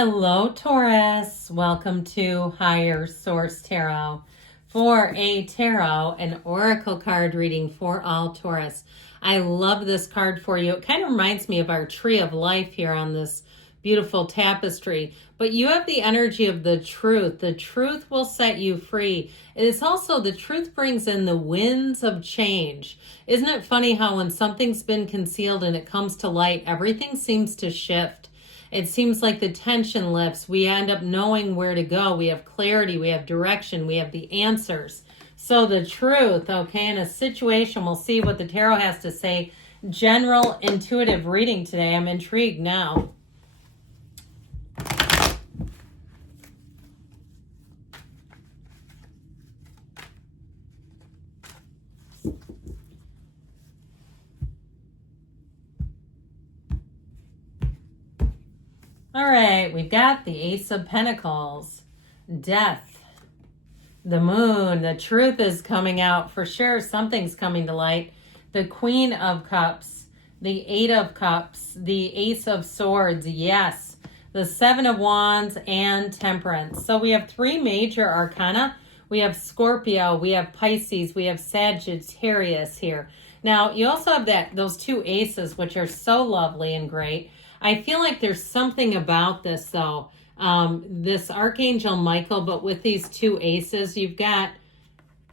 Hello, Taurus. Welcome to Higher Source Tarot for a tarot and oracle card reading for all Taurus. I love this card for you. It kind of reminds me of our tree of life here on this beautiful tapestry. But you have the energy of the truth. The truth will set you free. It's also the truth brings in the winds of change. Isn't it funny how when something's been concealed and it comes to light, everything seems to shift? It seems like the tension lifts. We end up knowing where to go. We have clarity. We have direction. We have the answers. So the truth, okay, in a situation, we'll see what the tarot has to say. General intuitive reading today. I'm intrigued now. All right, we've got the Ace of Pentacles, death, the moon, the truth is coming out for sure. Something's coming to light. The Queen of Cups, the Eight of Cups, the Ace of Swords, yes, the Seven of Wands, and Temperance. So we have three major arcana. We have Scorpio, we have Pisces, we have Sagittarius here. Now, you also have those two aces, which are so lovely and great. I feel like there's something about this, though. This Archangel Michael, but with these two aces, you've got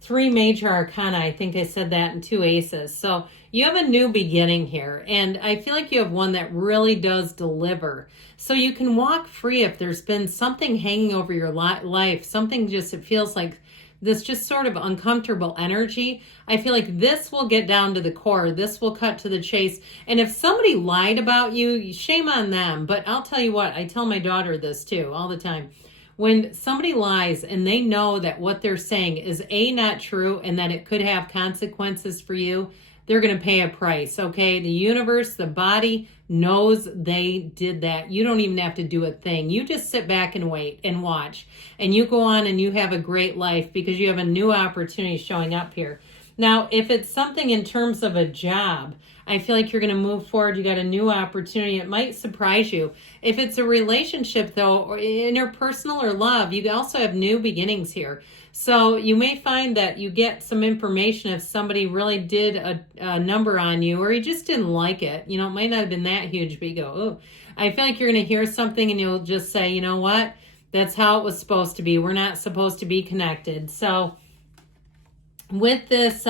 three major arcana. I think I said that, and two aces. So you have a new beginning here, and I feel like you have one that really does deliver. So you can walk free if there's been something hanging over your life, something just, it feels like this just sort of uncomfortable energy. I feel like this will get down to the core. This will cut to the chase. And if somebody lied about you, shame on them. But I'll tell you what, I tell my daughter this too all the time. When somebody lies and they know that what they're saying is not true and that it could have consequences for you, they're going to pay a price, okay? The universe, the body knows they did that. You don't even have to do a thing. You just sit back and wait and watch. And you go on and you have a great life because you have a new opportunity showing up here. Now, if it's something in terms of a job, I feel like you're going to move forward. You got a new opportunity. It might surprise you. If it's a relationship, though, or interpersonal or love, you also have new beginnings here. So you may find that you get some information if somebody really did a number on you or you just didn't like it. You know, it might not have been that huge, but you go, oh, I feel like you're going to hear something and you'll just say, you know what? That's how it was supposed to be. We're not supposed to be connected. So with this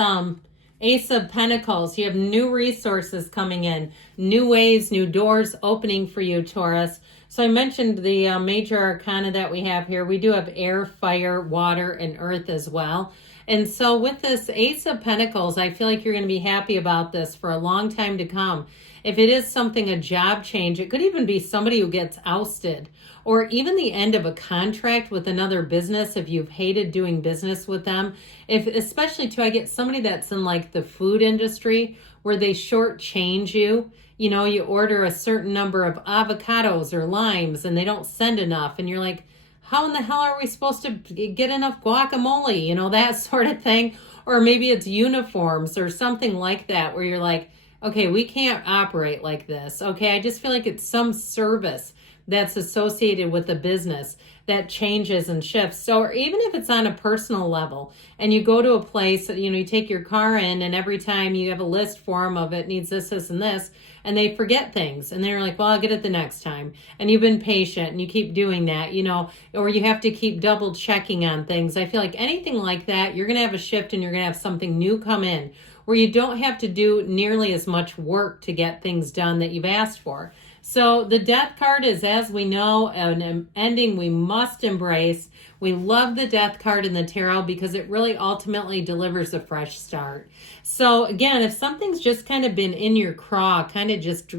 Ace of Pentacles, you have new resources coming in, new ways, new doors opening for you, Taurus. So I mentioned the major arcana that we have here. We do have air, fire, water, and earth as well. And so with this Ace of Pentacles, I feel like you're going to be happy about this for a long time to come. If it is something, a job change, it could even be somebody who gets ousted, or even the end of a contract with another business if you've hated doing business with them. If especially too, I get somebody that's in like the food industry where they shortchange you. You know, you order a certain number of avocados or limes and they don't send enough. And you're like, how in the hell are we supposed to get enough guacamole? You know, that sort of thing. Or maybe it's uniforms or something like that where you're like, okay, we can't operate like this. Okay, I just feel like it's some service that's associated with the business that changes and shifts. So, or even if it's on a personal level and you go to a place, you know, you take your car in and every time you have a list for them of it needs this, this, and this, and they forget things and they're like, well, I'll get it the next time. And you've been patient and you keep doing that, you know, or you have to keep double checking on things. I feel like anything like that, you're going to have a shift and you're going to have something new come in where you don't have to do nearly as much work to get things done that you've asked for. So the Death card is, as we know, an ending we must embrace. We love the Death card in the tarot because it really ultimately delivers a fresh start. So again, if something's just kind of been in your craw, kind of just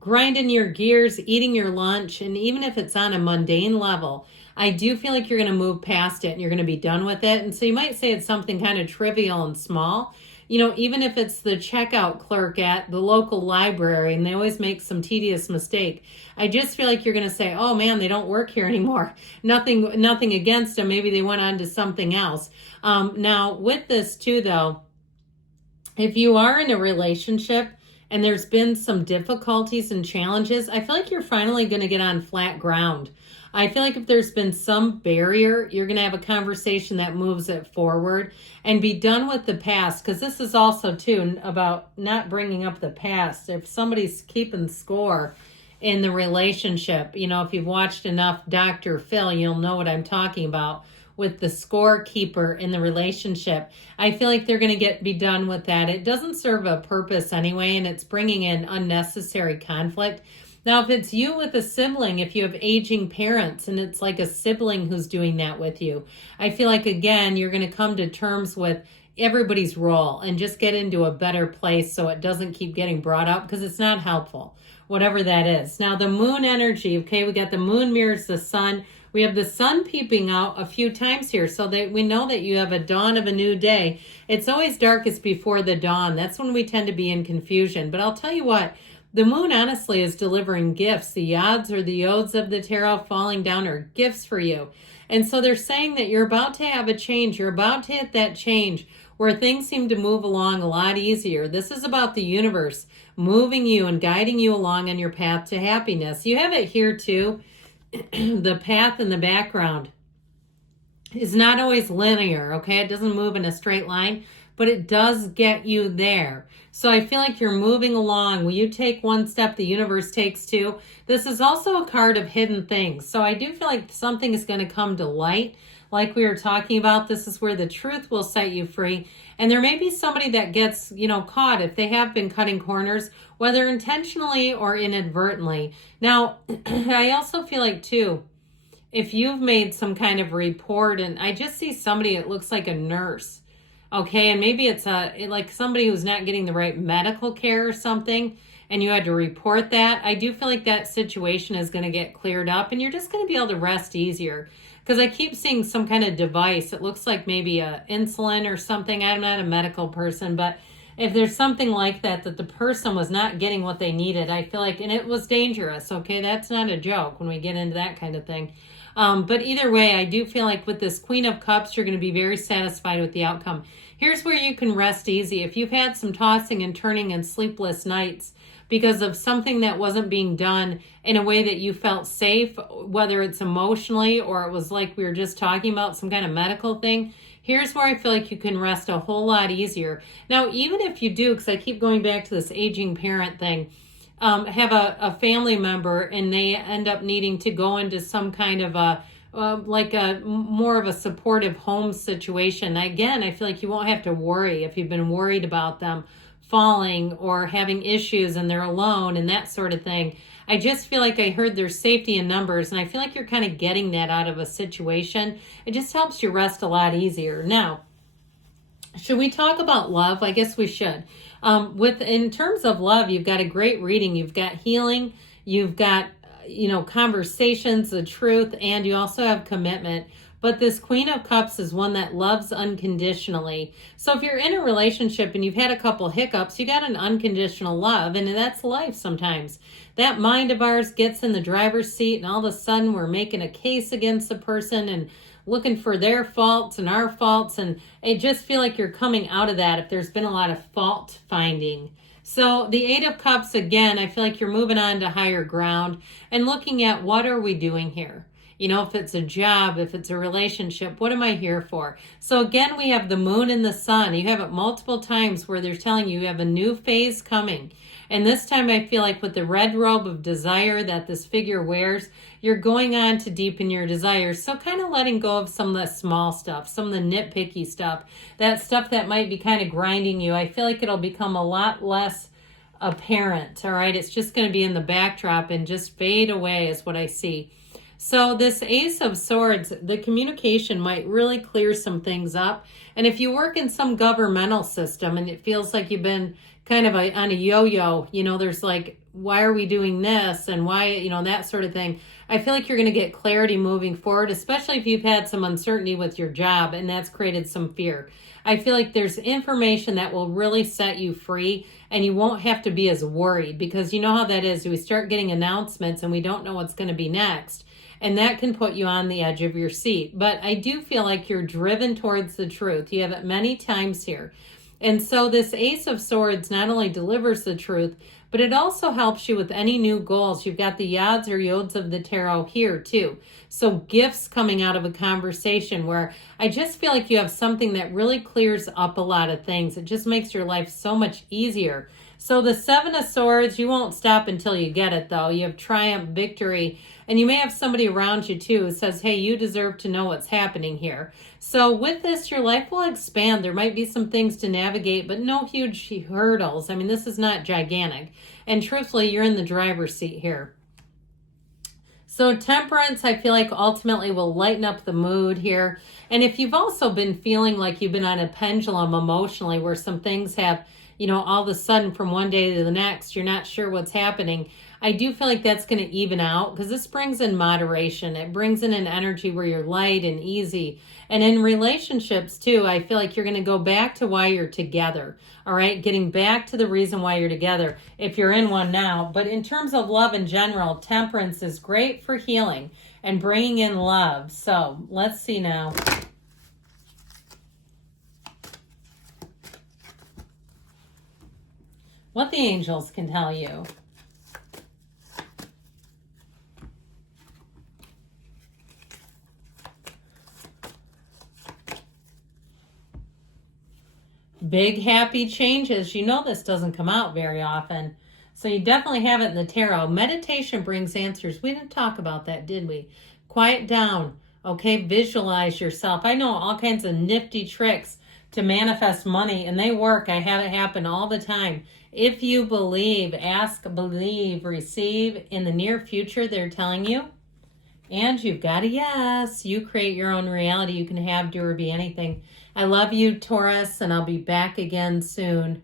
grinding your gears, eating your lunch, and even if it's on a mundane level, I do feel like you're going to move past it and you're going to be done with it. And so you might say it's something kind of trivial and small. You know, even if it's the checkout clerk at the local library and they always make some tedious mistake, I just feel like you're going to say, oh man, they don't work here anymore. Nothing against them. Maybe they went on to something else. Now with this too, though, if you are in a relationship and there's been some difficulties and challenges, I feel like you're finally going to get on flat ground. I feel like if there's been some barrier, you're going to have a conversation that moves it forward and be done with the past. Because this is also, too, about not bringing up the past. If somebody's keeping score in the relationship, you know, if you've watched enough Dr. Phil, you'll know what I'm talking about with the scorekeeper in the relationship. I feel like they're going to be done with that. It doesn't serve a purpose anyway, and it's bringing in unnecessary conflict. Now, if it's you with a sibling, if you have aging parents and it's like a sibling who's doing that with you, I feel like, again, you're going to come to terms with everybody's role and just get into a better place so it doesn't keep getting brought up, because it's not helpful, whatever that is. Now, the moon energy, okay, we got the moon mirrors the sun. We have the sun peeping out a few times here, so that we know that you have a dawn of a new day. It's always darkest before the dawn. That's when we tend to be in confusion. But I'll tell you what, the moon honestly is delivering gifts. The yods or the odes of the tarot falling down are gifts for you. And so they're saying that you're about to have a change. You're about to hit that change where things seem to move along a lot easier. This is about the universe moving you and guiding you along on your path to happiness. You have it here too. The path in the background is not always linear, okay? It doesn't move in a straight line, but it does get you there. So I feel like you're moving along. When you take one step, the universe takes two. This is also a card of hidden things. So I do feel like something is going to come to light. Like we were talking about, this is where the truth will set you free. And there may be somebody that gets, caught if they have been cutting corners, whether intentionally or inadvertently. Now, I also feel like, too, if you've made some kind of report, and I just see somebody, it looks like a nurse, okay, and maybe it's like somebody who's not getting the right medical care or something, and you had to report that. I do feel like that situation is going to get cleared up, and you're just going to be able to rest easier. Because I keep seeing some kind of device. It looks like maybe a insulin or something. I'm not a medical person, but if there's something like that the person was not getting what they needed, I feel like, and it was dangerous, okay? That's not a joke when we get into that kind of thing. But either way, I do feel like with this Queen of Cups, you're going to be very satisfied with the outcome. Here's where you can rest easy. If you've had some tossing and turning and sleepless nights because of something that wasn't being done in a way that you felt safe, whether it's emotionally or it was like we were just talking about, some kind of medical thing, here's where I feel like you can rest a whole lot easier. Now, even if you do, because I keep going back to this aging parent thing, have a family member and they end up needing to go into some kind of a more of a supportive home situation. Again, I feel like you won't have to worry if you've been worried about them falling or having issues and they're alone and that sort of thing. I just feel like I heard there's safety in numbers, and I feel like you're kind of getting that out of a situation. It just helps you rest a lot easier. Now, should we talk about love? I guess we should. In terms of love, you've got a great reading. You've got healing. You've got, conversations, the truth, and you also have commitment. But this Queen of Cups is one that loves unconditionally. So if you're in a relationship and you've had a couple hiccups, you got an unconditional love, and that's life sometimes. That mind of ours gets in the driver's seat, and all of a sudden we're making a case against the person and looking for their faults and our faults, and I just feel like you're coming out of that if there's been a lot of fault finding. So the Eight of Cups, again, I feel like you're moving on to higher ground and looking at what are we doing here? If it's a job, if it's a relationship, what am I here for? So again, we have the moon and the sun. You have it multiple times where they're telling you have a new phase coming. And this time I feel like with the red robe of desire that this figure wears, you're going on to deepen your desires. So kind of letting go of some of the small stuff, some of the nitpicky stuff, that stuff that might be kind of grinding you. I feel like it'll become a lot less apparent, all right? It's just going to be in the backdrop and just fade away is what I see. So this Ace of Swords, the communication might really clear some things up. And if you work in some governmental system and it feels like you've been kind of on a yo-yo, there's like, why are we doing this? And why, that sort of thing. I feel like you're going to get clarity moving forward, especially if you've had some uncertainty with your job and that's created some fear. I feel like there's information that will really set you free and you won't have to be as worried, because you know how that is. We start getting announcements and we don't know what's going to be next. And that can put you on the edge of your seat. But I do feel like you're driven towards the truth. You have it many times here. And so this Ace of Swords not only delivers the truth, but it also helps you with any new goals. You've got the Yads or Yods of the Tarot here too. So gifts coming out of a conversation where I just feel like you have something that really clears up a lot of things. It just makes your life so much easier. So the Seven of Swords, you won't stop until you get it though. You have triumph, victory, and you may have somebody around you too who says, hey, you deserve to know what's happening here. So with this, your life will expand. There might be some things to navigate, but no huge hurdles. I mean, this is not gigantic. And truthfully, you're in the driver's seat here. So Temperance, I feel like ultimately will lighten up the mood here. And if you've also been feeling like you've been on a pendulum emotionally where some things have, you know, all of a sudden from one day to the next, you're not sure what's happening. I do feel like that's going to even out because this brings in moderation. It brings in an energy where you're light and easy. And in relationships too, I feel like you're going to go back to why you're together. All right, getting back to the reason why you're together if you're in one now. But in terms of love in general, Temperance is great for healing and bringing in love. So let's see now. What the angels can tell you. Big happy changes. You know this doesn't come out very often. So you definitely have it in the tarot. Meditation brings answers. We didn't talk about that, did we? Quiet down. Okay, visualize yourself. I know all kinds of nifty tricks to manifest money, and they work. I have it happen all the time. If you believe, ask, believe, receive. In the near future, they're telling you. And you've got a yes. You create your own reality. You can have, do, or be anything. I love you, Taurus, and I'll be back again soon.